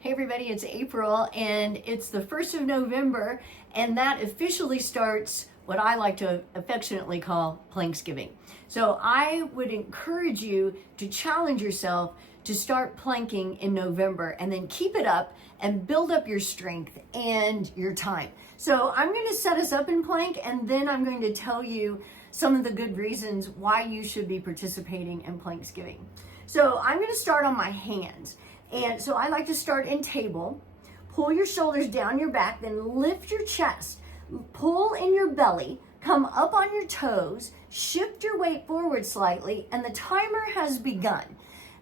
Hey everybody, it's April and it's the 1st of November, and that officially starts what I like to affectionately call Planksgiving. So I would encourage you to challenge yourself to start planking in November and then keep it up and build up your strength and your time. So I'm going to set us up in plank, and then I'm going to tell you some of the good reasons why you should be participating in Planksgiving. So I'm going to start on my hands. And so I like to start in table. Pull your shoulders down your back, then lift your chest. Pull in your belly, come up on your toes, shift your weight forward slightly, and the timer has begun.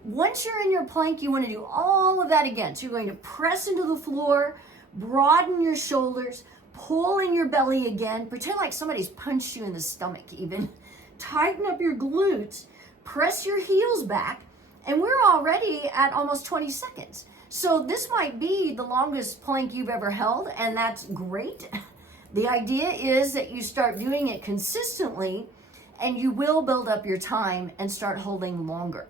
Once you're in your plank, you want to do all of that again. So you're going to press into the floor, broaden your shoulders, pull in your belly again, pretend like somebody's punched you in the stomach even. Tighten up your glutes, press your heels back, and we're already at almost 20 seconds. So this might be the longest plank you've ever held, and that's great. The idea is that you start doing it consistently, and you will build up your time and start holding longer.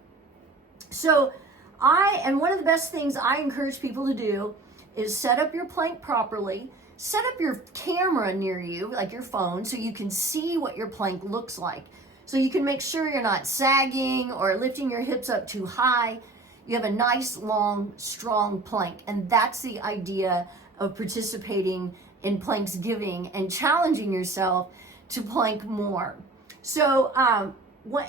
So one of the best things I encourage people to do is set up your plank properly, set up your camera near you, like your phone, so you can see what your plank looks like. So you can make sure you're not sagging or lifting your hips up too high. You have a nice, long, strong plank. And that's the idea of participating in Planksgiving and challenging yourself to plank more. So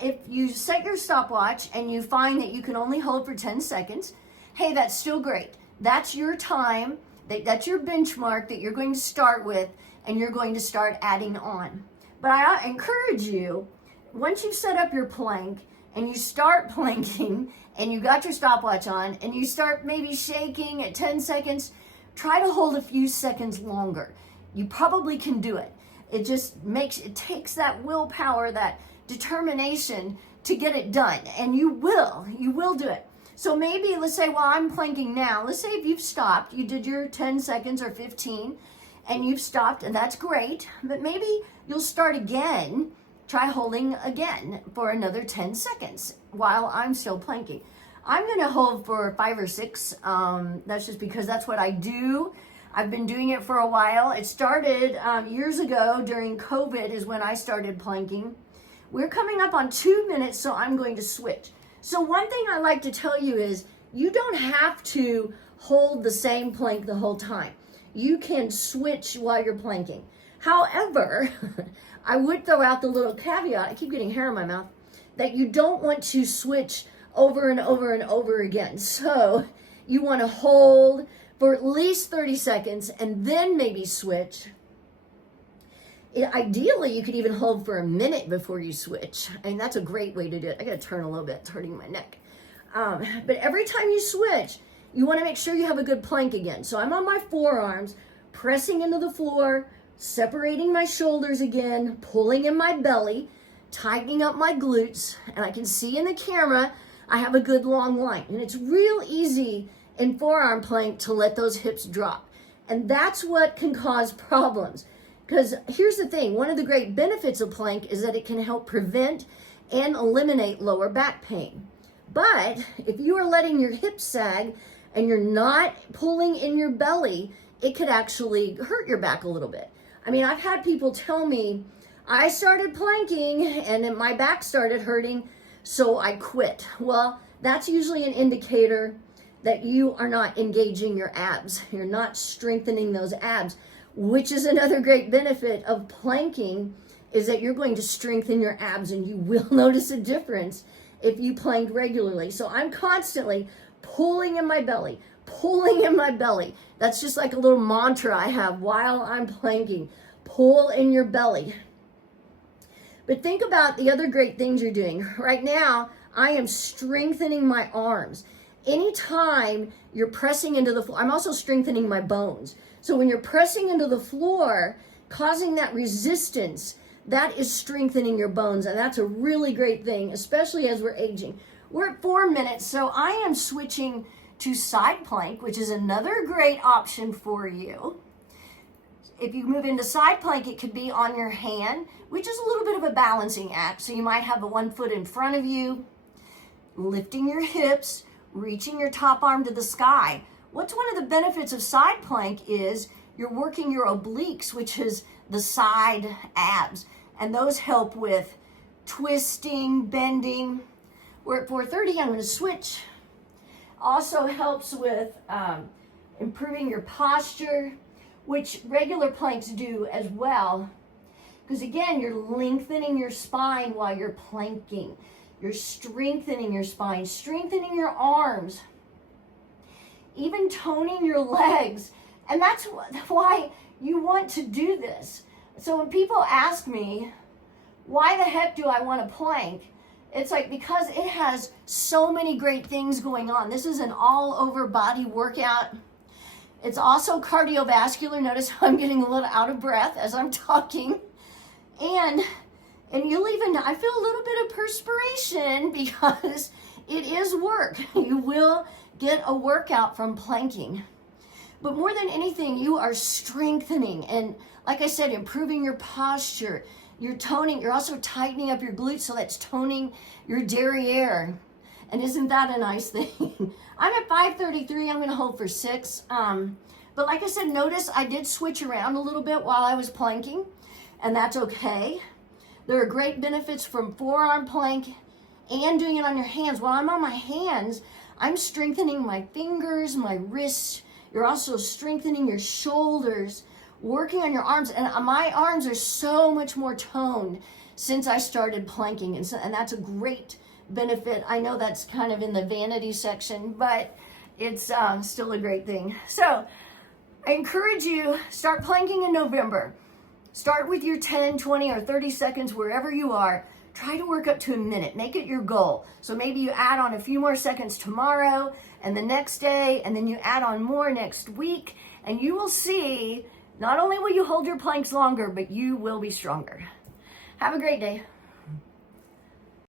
if you set your stopwatch and you find that you can only hold for 10 seconds, hey, that's still great. That's your time. That's your benchmark that you're going to start with, and you're going to start adding on. But I encourage you, once you've set up your plank and you start planking and you got your stopwatch on and you start maybe shaking at 10 seconds, try to hold a few seconds longer. You probably can do it. It takes that willpower, that determination to get it done, and you will do it. So maybe let's say while I'm planking now, let's say if you've stopped, you did your 10 seconds or 15 and you've stopped, and that's great, but maybe you'll start again. Try holding again for another 10 seconds while I'm still planking. I'm going to hold for 5 or 6. That's just because that's what I do. I've been doing it for a while. It started years ago during COVID is when I started planking. We're coming up on 2 minutes, so I'm going to switch. So one thing I like to tell you is you don't have to hold the same plank the whole time. You can switch while you're planking. However, I would throw out the little caveat, I keep getting hair in my mouth, that you don't want to switch over and over and over again. So you want to hold for at least 30 seconds and then maybe switch. Ideally, you could even hold for a minute before you switch. And that's a great way to do it. I got to turn a little bit, it's hurting my neck. But every time you switch, you want to make sure you have a good plank again. So I'm on my forearms, pressing into the floor, separating my shoulders again, pulling in my belly, tightening up my glutes, and I can see in the camera I have a good long line. And it's real easy in forearm plank to let those hips drop. And that's what can cause problems. Because here's the thing, one of the great benefits of plank is that it can help prevent and eliminate lower back pain. But if you are letting your hips sag and you're not pulling in your belly, it could actually hurt your back a little bit. I mean, I've had people tell me, I started planking and then my back started hurting, so I quit. Well, that's usually an indicator that you are not engaging your abs. You're not strengthening those abs, which is another great benefit of planking, is that you're going to strengthen your abs, and you will notice a difference if you plank regularly. So I'm constantly pulling in my belly, pulling in my belly. That's just like a little mantra I have while I'm planking. Pull in your belly. But think about the other great things you're doing. Right now, I am strengthening my arms. Anytime you're pressing into the floor, I'm also strengthening my bones. So when you're pressing into the floor, causing that resistance, that is strengthening your bones. And that's a really great thing, especially as we're aging. We're at 4 minutes, so I am switching to side plank, which is another great option for you. If you move into side plank, it could be on your hand, which is a little bit of a balancing act. So you might have the one foot in front of you, lifting your hips, reaching your top arm to the sky. What's one of the benefits of side plank is you're working your obliques, which is the side abs, and those help with twisting, bending. We're at 4:30, I'm going to switch. Also helps with improving your posture, which regular planks do as well. Because again, you're lengthening your spine while you're planking. You're strengthening your spine, strengthening your arms, even toning your legs. And that's why you want to do this. So when people ask me, why the heck do I want to plank? It's like, because it has so many great things going on. This is an all over body workout. It's also cardiovascular. Notice how I'm getting a little out of breath as I'm talking. And you'll even, I feel a little bit of perspiration because it is work. You will get a workout from planking. But more than anything, you are strengthening and, like I said, improving your posture. You're toning, you're also tightening up your glutes, so that's toning your derriere. And isn't that a nice thing? I'm at 5:33, I'm going to hold for 6. But like I said, notice I did switch around a little bit while I was planking, and that's okay. There are great benefits from forearm plank and doing it on your hands. While I'm on my hands, I'm strengthening my fingers, my wrists. You're also strengthening your shoulders, working on your arms. And my arms are so much more toned since I started planking. And that's a great benefit. I know that's kind of in the vanity section, but it's still a great thing. So I encourage you, start planking in November. Start with your 10, 20, or 30 seconds wherever you are. Try to work up to a minute. Make it your goal. So maybe you add on a few more seconds tomorrow and the next day, and then you add on more next week, and you will see not only will you hold your planks longer, but you will be stronger. Have a great day.